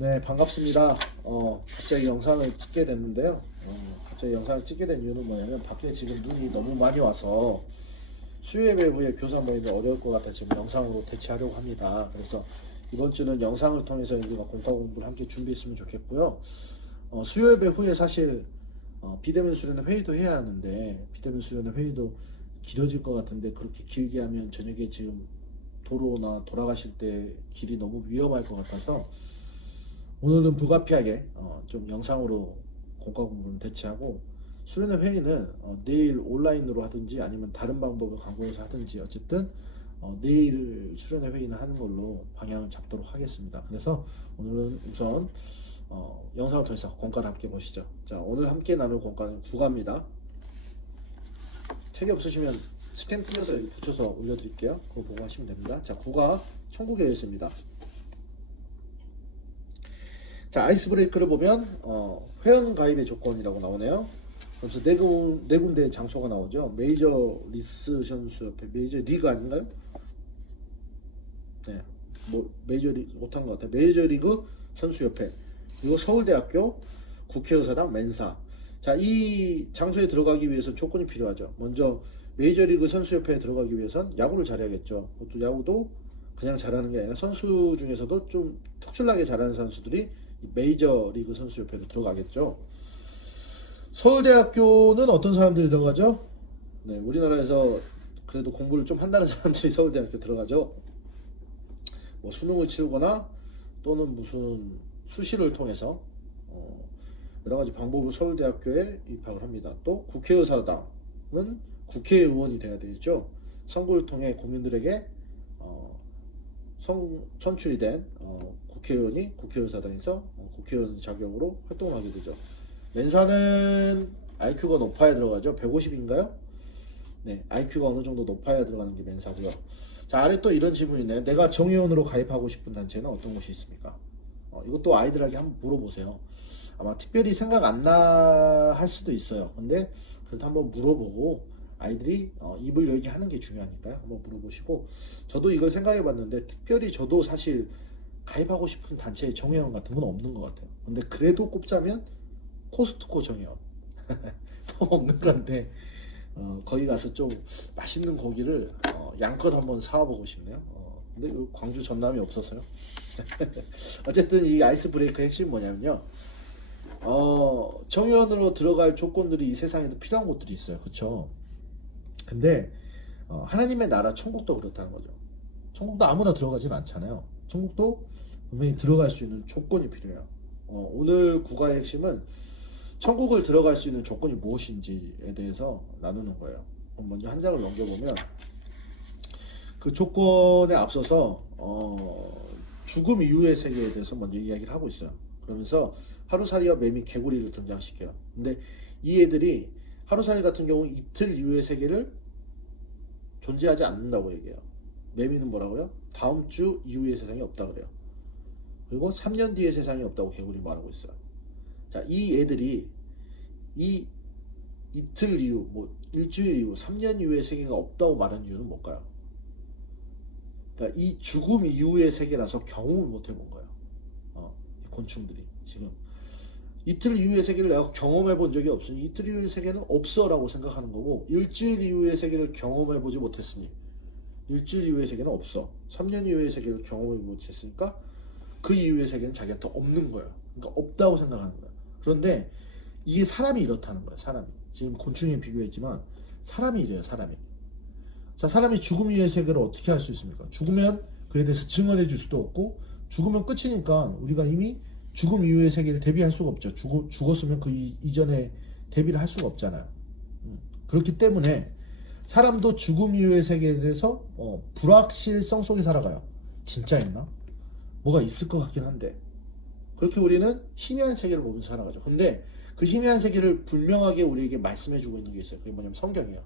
네, 반갑습니다. 갑자기 영상을 찍게 됐는데요. 갑자기 영상을 찍게 된 이유는 뭐냐면 밖에 지금 눈이 너무 많이 와서 수요예배 후에 교사 모임이 어려울 것 같아 지금 영상으로 대체하려고 합니다. 그래서 이번 주는 영상을 통해서 우리가 공과 공부를 함께 준비했으면 좋겠고요. 수요예배 후에 사실 비대면 수련회 회의도 해야 하는데 비대면 수련회 회의도 길어질 것 같은데 그렇게 길게 하면 저녁에 지금 도로나 돌아가실 때 길이 너무 위험할 것 같아서 오늘은 불가피하게 좀 영상으로 공과 공부를 대체하고 수련회 회의는 내일 온라인으로 하든지 아니면 다른 방법을 강구해서 하든지 어쨌든 내일 수련회 회의는 하는 걸로 방향을 잡도록 하겠습니다. 그래서 오늘은 우선 영상을 통해서 공과를 함께 보시죠. 자, 오늘 함께 나눌 공과는 국어입니다. 책이 없으시면 스캔 띄어서 붙여서 올려드릴게요. 그거 보고 하시면 됩니다. 자, 국어 천국에 있습니다. 자, 아이스 브레이크를 보면 회원 가입의 조건이라고 나오네요. 그래서 네 군데의 장소가 나오죠. 메이저 리스 선수협회, 메이저 리그 아닌가요? 네, 뭐 메이저 리그 못한 것 같아요. 메이저 리그 선수협회, 그리고 서울대학교 국회의사당 멘사. 자, 이 장소에 들어가기 위해서 조건이 필요하죠. 먼저 메이저리그 선수협회에 들어가기 위해선 야구를 잘해야겠죠. 그것도 야구도 그냥 잘하는 게 아니라 선수 중에서도 좀 특출나게 잘하는 선수들이 메이저리그 선수협회로 들어가겠죠. 서울대학교는 어떤 사람들이 들어가죠? 네, 우리나라에서 그래도 공부를 좀 한다는 사람들이 서울대학교 들어가죠. 뭐 수능을 치르거나 또는 무슨 수시를 통해서 여러 가지 방법으로 서울대학교에 입학을 합니다. 또 국회의사당은 국회의원이 돼야 되겠죠. 선거를 통해 국민들에게 선출이 된 국회의원이 국회의사당에서 국회의원 자격으로 활동을 하게 되죠. 멘사는 IQ가 높아야 들어가죠. 150인가요? 네, IQ가 어느 정도 높아야 들어가는 게 멘사고요. 자, 아래 또 이런 질문이 있네요. 내가 정의원으로 가입하고 싶은 단체는 어떤 곳이 있습니까? 이것도 아이들에게 한번 물어보세요. 아마 특별히 생각 안 나 할 수도 있어요. 근데 그래도 한번 물어보고 아이들이 입을 열게 하는 게 중요하니까요. 한번 물어보시고, 저도 이걸 생각해 봤는데 특별히 저도 사실 가입하고 싶은 단체의 정회원 같은 건 없는 것 같아요. 근데 그래도 꼽자면 코스트코 정회원 또 없는 건데 거기 가서 좀 맛있는 고기를 양껏 한번 사와보고 싶네요. 근데 광주 전남이 없어서요. 어쨌든 이 아이스 브레이크 핵심이 뭐냐면요. 정의원으로 들어갈 조건들이 이 세상에도 필요한 곳들이 있어요. 그렇죠? 근데 하나님의 나라 천국도 그렇다는 거죠. 천국도 아무나 들어가진 않잖아요. 천국도 분명히 들어갈 수 있는 조건이 필요해요. 오늘 국어의 핵심은 천국을 들어갈 수 있는 조건이 무엇인지에 대해서 나누는 거예요. 먼저 한 장을 넘겨보면 그 조건에 앞서서 죽음 이후의 세계에 대해서 먼저 이야기를 하고 있어요. 그러면서 하루살이와 매미, 개구리를 등장시켜요. 근데 이 애들이 하루살이 같은 경우 이틀 이후의 세계를 존재하지 않는다고 얘기해요. 매미는 뭐라고요? 다음 주 이후의 세상이 없다 그래요. 그리고 3년 뒤의 세상이 없다고 개구리 말하고 있어요. 자, 이 애들이 이 이틀 이후, 뭐 일주일 이후, 3년 이후의 세계가 없다고 말하는 이유는 뭘까요? 그러니까 이 죽음 이후의 세계라서 경험을 못 해본 거예요. 곤충들이 지금 이틀 이후의 세계를 내가 경험해 본 적이 없으니 이틀 이후의 세계는 없어 라고 생각하는 거고, 일주일 이후의 세계를 경험해 보지 못했으니 일주일 이후의 세계는 없어, 3년 이후의 세계를 경험해 못했으니까 그 이후의 세계는 자기한테 없는 거예요. 그러니까 없다고 생각하는 거예요. 그런데 이게 사람이 이렇다는 거예요. 사람이 지금 곤충에 비교했지만 사람이 이래요. 사람이. 자, 사람이 죽음 이후의 세계를 어떻게 할 수 있습니까? 죽으면 그에 대해서 증언해 줄 수도 없고, 죽으면 끝이니까 우리가 이미 죽음 이후의 세계를 대비할 수가 없죠. 죽었으면 그 이전에 대비를 할 수가 없잖아요. 그렇기 때문에 사람도 죽음 이후의 세계에 대해서 불확실성 속에 살아가요. 진짜 있나? 뭐가 있을 것 같긴 한데, 그렇게 우리는 희미한 세계를 보면서 살아가죠. 근데 그 희미한 세계를 분명하게 우리에게 말씀해주고 있는 게 있어요. 그게 뭐냐면 성경이에요.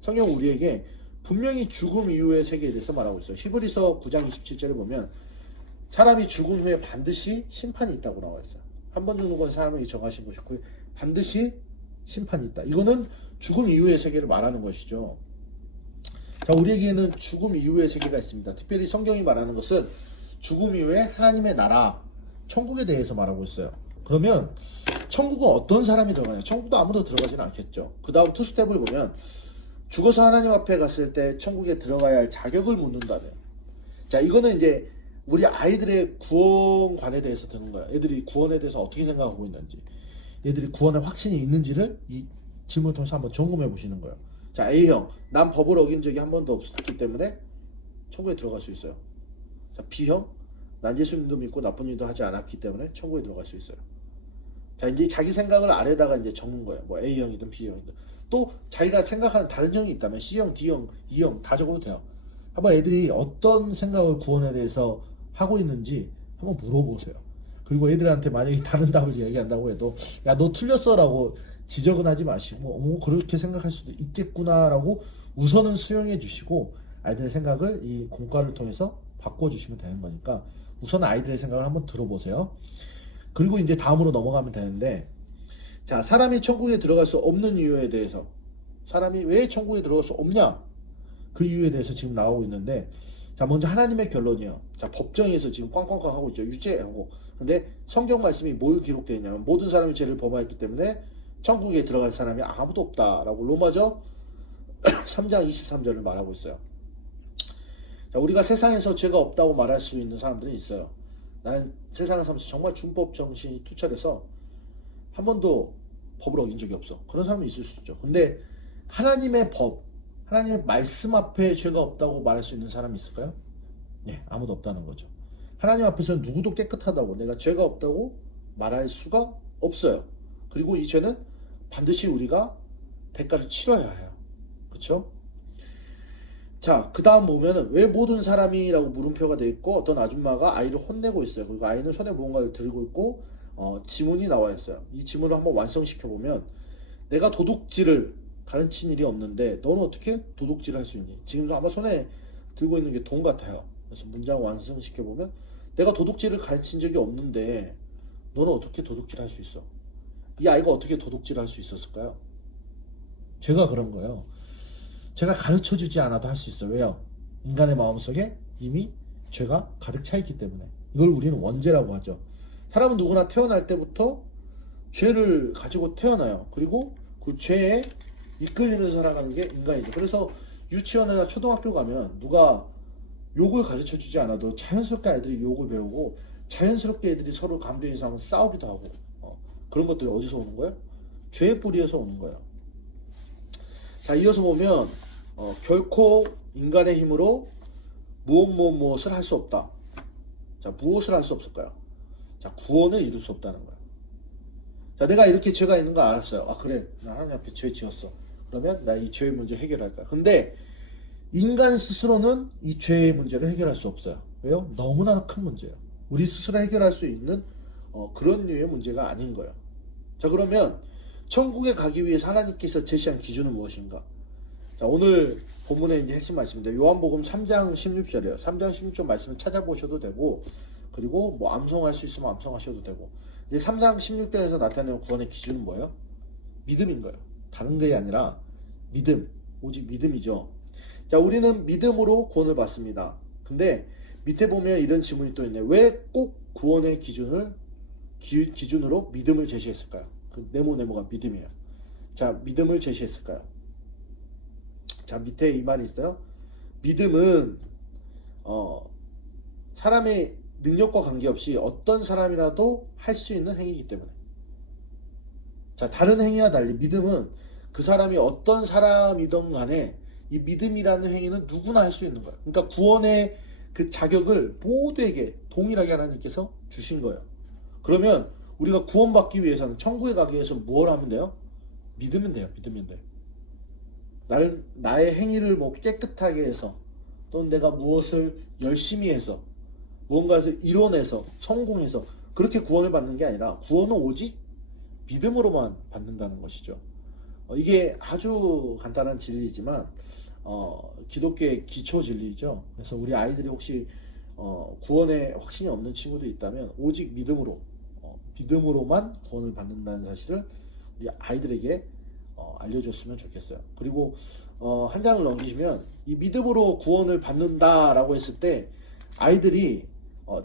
성경은 우리에게 분명히 죽음 이후의 세계에 대해서 말하고 있어요. 히브리서 9장 27절에 보면 사람이 죽은 후에 반드시 심판이 있다고 나와 있어요. 한 번 죽는 건 사람에게 정하신 것이고 반드시 심판이 있다. 이거는 죽음 이후의 세계를 말하는 것이죠. 자, 우리에게는 죽음 이후의 세계가 있습니다. 특별히 성경이 말하는 것은 죽음 이후에 하나님의 나라, 천국에 대해서 말하고 있어요. 그러면 천국은 어떤 사람이 들어가냐? 천국도 아무도 들어가지는 않겠죠. 그 다음 투 스텝을 보면 죽어서 하나님 앞에 갔을 때 천국에 들어가야 할 자격을 묻는다며. 자, 이거는 이제 우리 아이들의 구원관에 대해서 드는 거야. 애들이 구원에 대해서 어떻게 생각하고 있는지, 얘들이 구원에 확신이 있는지를 이 질문을 통해서 한번 점검해 보시는 거예요. 자, A형, 난 법을 어긴 적이 한 번도 없었기 때문에 천국에 들어갈 수 있어요. 자, B형, 난 예수님도 믿고 나쁜 일도 하지 않았기 때문에 천국에 들어갈 수 있어요. 자, 이제 자기 생각을 아래다가 이제 적는 거예요. 뭐 A형이든 B형이든. 또 자기가 생각하는 다른 형이 있다면 C형, D형, E형 다 적어도 돼요. 한번 애들이 어떤 생각을 구원에 대해서 하고 있는지 한번 물어보세요. 그리고 애들한테 만약에 다른 답을 얘기한다고 해도 야, 너 틀렸어라고 지적은 하지 마시고 그렇게 생각할 수도 있겠구나라고 우선은 수용해 주시고 아이들의 생각을 이 공과를 통해서 바꿔주시면 되는 거니까 우선 아이들의 생각을 한번 들어보세요. 그리고 이제 다음으로 넘어가면 되는데, 자, 사람이 천국에 들어갈 수 없는 이유에 대해서, 사람이 왜 천국에 들어갈 수 없냐, 그 이유에 대해서 지금 나오고 있는데, 자, 먼저 하나님의 결론이에요. 자, 법정에서 지금 꽝꽝꽝 하고 있죠. 유죄하고. 근데 성경 말씀이 뭘 기록되어 있냐면 모든 사람이 죄를 범하였기 때문에 천국에 들어갈 사람이 아무도 없다라고 로마서 3장 23절을 말하고 있어요. 자, 우리가 세상에서 죄가 없다고 말할 수 있는 사람들은 있어요. 나는 세상을 살면서 정말 준법 정신이 투철해서 한 번도 법을 어긴 적이 없어. 그런 사람은 있을 수 있죠. 근데 하나님의 법, 하나님의 말씀 앞에 죄가 없다고 말할 수 있는 사람이 있을까요? 네, 아무도 없다는 거죠. 하나님 앞에서는 누구도 깨끗하다고, 내가 죄가 없다고 말할 수가 없어요. 그리고 이 죄는 반드시 우리가 대가를 치러야 해요. 그렇죠? 자, 그 다음 보면은 왜 모든 사람이라고 물음표가 돼 있고 어떤 아줌마가 아이를 혼내고 있어요. 그리고 아이는 손에 무언가를 들고 있고 지문이 나와 있어요. 이 지문을 한번 완성시켜 보면 내가 도둑질을 가르친 일이 없는데 너는 어떻게 도둑질을 할 수 있니? 지금도 아마 손에 들고 있는 게 돈 같아요. 그래서 문장 완성시켜 보면 내가 도둑질을 가르친 적이 없는데 너는 어떻게 도둑질을 할 수 있어? 이 아이가 어떻게 도둑질을 할 수 있었을까요? 제가 그런 거예요. 제가 가르쳐주지 않아도 할 수 있어요. 왜요? 인간의 마음속에 이미 죄가 가득 차 있기 때문에. 이걸 우리는 원죄라고 하죠. 사람은 누구나 태어날 때부터 죄를 가지고 태어나요. 그리고 그 죄에 이끌리면서 살아가는 게 인간이죠. 그래서 유치원이나 초등학교 가면 누가 욕을 가르쳐주지 않아도 자연스럽게 아이들이 욕을 배우고 자연스럽게 애들이 서로 감정이 상하면 싸우기도 하고 그런 것들이 어디서 오는 거예요? 죄의 뿌리에서 오는 거예요. 자, 이어서 보면 결코 인간의 힘으로 무엇을 할 수 없다. 자, 무엇을 할 수 없을까요? 자, 구원을 이룰 수 없다는 거예요. 자, 내가 이렇게 죄가 있는 거 알았어요. 아, 그래, 나 하나님 앞에 죄 지었어. 그러면 나 이 죄의 문제 해결할 거야. 근데 인간 스스로는 이 죄의 문제를 해결할 수 없어요. 왜요? 너무나 큰 문제예요. 우리 스스로 해결할 수 있는 그런 류의 문제가 아닌 거예요. 자, 그러면 천국에 가기 위해서 하나님께서 제시한 기준은 무엇인가? 자, 오늘 본문의 이제 핵심 말씀인데 요한복음 3장 16절이에요. 3장 16절 말씀을 찾아보셔도 되고, 그리고 뭐 암송할 수 있으면 암송하셔도 되고. 이제 3장 16절에서 나타내는 구원의 기준은 뭐예요? 믿음인 거예요. 다른 게 아니라 믿음, 오직 믿음이죠. 자, 우리는 믿음으로 구원을 받습니다. 근데 밑에 보면 이런 질문이 또 있네요. 왜 꼭 구원의 기준으로 믿음을 제시했을까요? 그 네모가 믿음이에요. 자, 믿음을 제시했을까요? 자, 밑에 이 말이 있어요. 믿음은 사람의 능력과 관계없이 어떤 사람이라도 할 수 있는 행위이기 때문에. 자, 다른 행위와 달리 믿음은 그 사람이 어떤 사람이든 간에 이 믿음이라는 행위는 누구나 할 수 있는 거예요. 그러니까 구원의 그 자격을 모두에게 동일하게 하나님께서 주신 거예요. 그러면 우리가 구원받기 위해서는, 천국에 가기 위해서 뭘 하면 돼요? 믿으면 돼요. 믿으면 돼요. 나의 행위를 뭐 깨끗하게 해서, 또는 내가 무엇을 열심히 해서, 무언가를 이뤄내서, 성공해서 그렇게 구원을 받는 게 아니라 구원은 오직 믿음으로만 받는다는 것이죠. 이게 아주 간단한 진리이지만 기독교의 기초 진리죠. 그래서 우리 아이들이 혹시 구원에 확신이 없는 친구도 있다면 오직 믿음으로만 구원을 받는다는 사실을 우리 아이들에게 알려줬으면 좋겠어요. 그리고 한 장을 넘기시면 이 믿음으로 구원을 받는다라고 했을 때 아이들이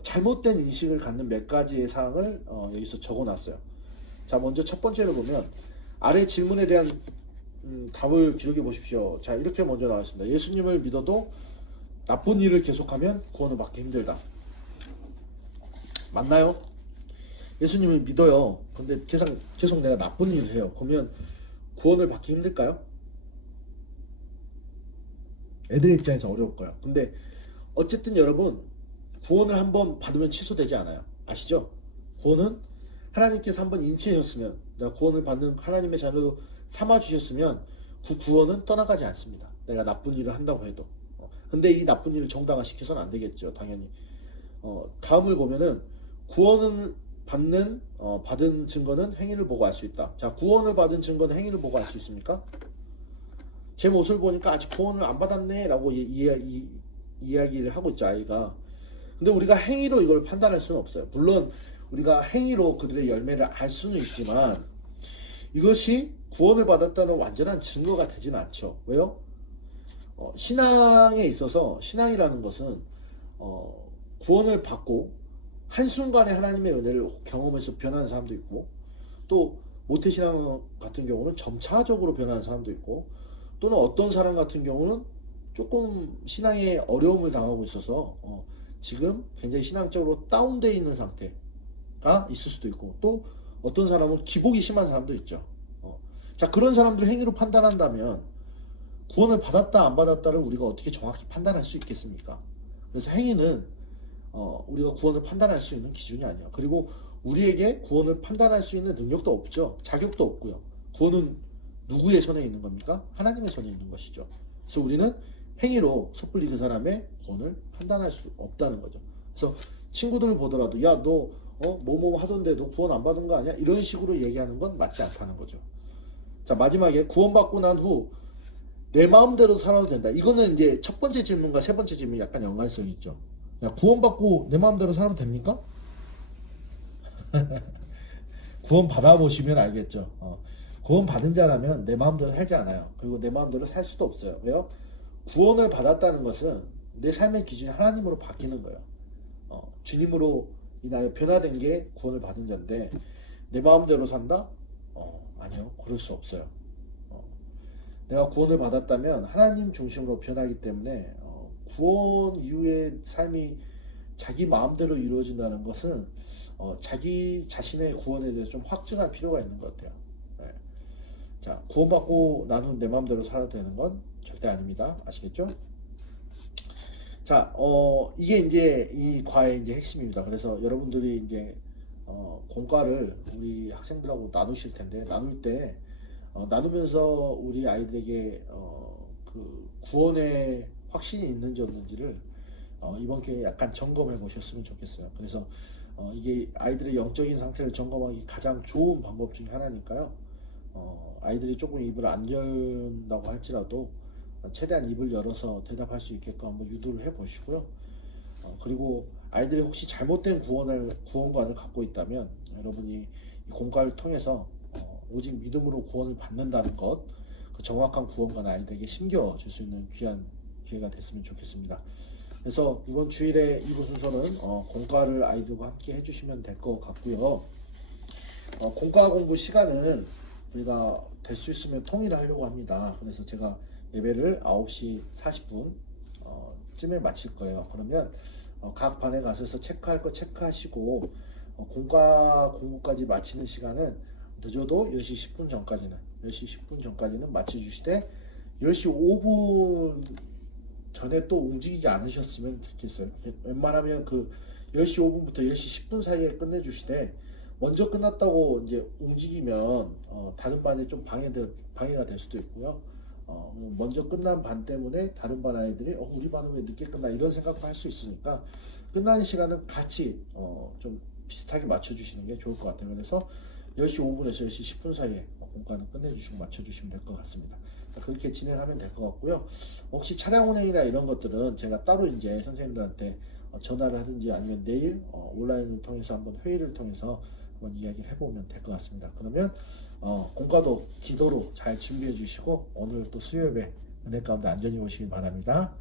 잘못된 인식을 갖는 몇 가지의 사항을 여기서 적어놨어요. 자, 먼저 첫 번째로 보면 아래 질문에 대한 답을 기록해 보십시오. 자, 이렇게 먼저 나와 있습니다. 예수님을 믿어도 나쁜 일을 계속하면 구원을 받기 힘들다. 맞나요? 예수님을 믿어요. 근데 계속 내가 나쁜 일을 해요. 그러면 구원을 받기 힘들까요? 애들 입장에서 어려울 거예요. 근데 어쨌든 여러분, 구원을 한번 받으면 취소되지 않아요. 아시죠? 구원은 하나님께서 한번 인치하셨으면, 내가 구원을 받는 하나님의 자녀로 삼아주셨으면 그 구원은 떠나가지 않습니다. 내가 나쁜 일을 한다고 해도. 근데 이 나쁜 일을 정당화시켜서는 안 되겠죠. 당연히. 다음을 보면은 구원을 받은 증거는 행위를 보고 알 수 있다. 자, 구원을 받은 증거는 행위를 보고 알 수 있습니까? 제 모습을 보니까 아직 구원을 안 받았네 라고 이야기를 하고 있죠, 아이가. 근데 우리가 행위로 이걸 판단할 수는 없어요. 물론 우리가 행위로 그들의 열매를 알 수는 있지만 이것이 구원을 받았다는 완전한 증거가 되진 않죠. 왜요? 신앙에 있어서 신앙이라는 것은 구원을 받고 한순간에 하나님의 은혜를 경험해서 변하는 사람도 있고, 또 모태신앙 같은 경우는 점차적으로 변하는 사람도 있고, 또는 어떤 사람 같은 경우는 조금 신앙에 어려움을 당하고 있어서 지금 굉장히 신앙적으로 다운되어 있는 상태가 있을 수도 있고, 또 어떤 사람은 기복이 심한 사람도 있죠. 자, 그런 사람들을 행위로 판단한다면 구원을 받았다 안 받았다를 우리가 어떻게 정확히 판단할 수 있겠습니까? 그래서 행위는 우리가 구원을 판단할 수 있는 기준이 아니야. 그리고 우리에게 구원을 판단할 수 있는 능력도 없죠. 자격도 없고요. 구원은 누구의 손에 있는 겁니까? 하나님의 손에 있는 것이죠. 그래서 우리는 행위로 섣불리 그 사람의 구원을 판단할 수 없다는 거죠. 그래서 친구들을 보더라도 야, 너 뭐뭐 하던데 너 구원 안 받은 거 아니야? 이런 식으로 얘기하는 건 맞지 않다는 거죠. 자, 마지막에 구원받고 난 후 내 마음대로 살아도 된다. 이거는 이제 첫 번째 질문과 세 번째 질문이 약간 연관성이 있죠. 야, 구원받고 내 마음대로 살아도 됩니까? 구원 받아보시면 알겠죠. 구원 받은 자라면 내 마음대로 살지 않아요. 그리고 내 마음대로 살 수도 없어요. 왜요? 구원을 받았다는 것은 내 삶의 기준이 하나님으로 바뀌는 거예요. 주님으로 인하여 변화된 게 구원을 받은 자인데 내 마음대로 산다? 아니요. 그럴 수 없어요. 내가 구원을 받았다면 하나님 중심으로 변하기 때문에 구원 이후의 삶이 자기 마음대로 이루어진다는 것은 자기 자신의 구원에 대해서 좀 확증할 필요가 있는 것 같아요. 네. 자, 구원받고 난 후 내 마음대로 살아야 되는 건 절대 아닙니다. 아시겠죠? 자, 이게 이제 이 과의 이제 핵심입니다. 그래서 여러분들이 이제 공과를 우리 학생들하고 나누실 텐데, 나눌 때 나누면서 우리 아이들에게 그 구원의 확신이 있는지 없는지를 이번 기회에 약간 점검해 보셨으면 좋겠어요. 그래서 이게 아이들의 영적인 상태를 점검하기 가장 좋은 방법 중에 하나니까요. 아이들이 조금 입을 안 열다고 할지라도 최대한 입을 열어서 대답할 수 있게끔 한번 유도를 해 보시고요. 그리고 아이들이 혹시 잘못된 구원관을 갖고 있다면 여러분이 이 공과를 통해서 오직 믿음으로 구원을 받는다는 것, 그 정확한 구원관 아이들에게 심겨줄 수 있는 귀한 기회가 됐으면 좋겠습니다. 그래서 이번 주일에 2부 순서는 공과를 아이들과 함께 해주시면 될 것 같고요. 공과 공부 시간은 우리가 될 수 있으면 통일하려고 합니다. 그래서 제가 예배를 9시 40분 쯤에 마칠 거예요. 그러면 각 반에 가셔서 체크할 거 체크하시고 공과 공부까지 마치는 시간은 늦어도 10시 10분 전까지는 마쳐주시되 10시 5분 전에 또 움직이지 않으셨으면 좋겠어요. 웬만하면 그 10시 5분부터 10시 10분 사이에 끝내주시되 먼저 끝났다고 이제 움직이면 다른 반에 좀 방해가 될 수도 있고요. 먼저 끝난 반 때문에 다른 반 아이들이 우리 반은 왜 늦게 끝나 이런 생각도 할 수 있으니까 끝나는 시간은 같이 좀 비슷하게 맞춰주시는 게 좋을 것 같아요. 그래서 10시 5분에서 10시 10분 사이에 공과는 끝내주시고 맞춰주시면 될 것 같습니다. 그렇게 진행하면 될 것 같고요. 혹시 차량 운행이나 이런 것들은 제가 따로 이제 선생님들한테 전화를 하든지 아니면 내일 온라인을 통해서 한번 회의를 통해서 한번 이야기를 해보면 될 것 같습니다. 그러면 공과도 기도로 잘 준비해 주시고 오늘 또 수요일에 은혜 가운데 안전히 오시길 바랍니다.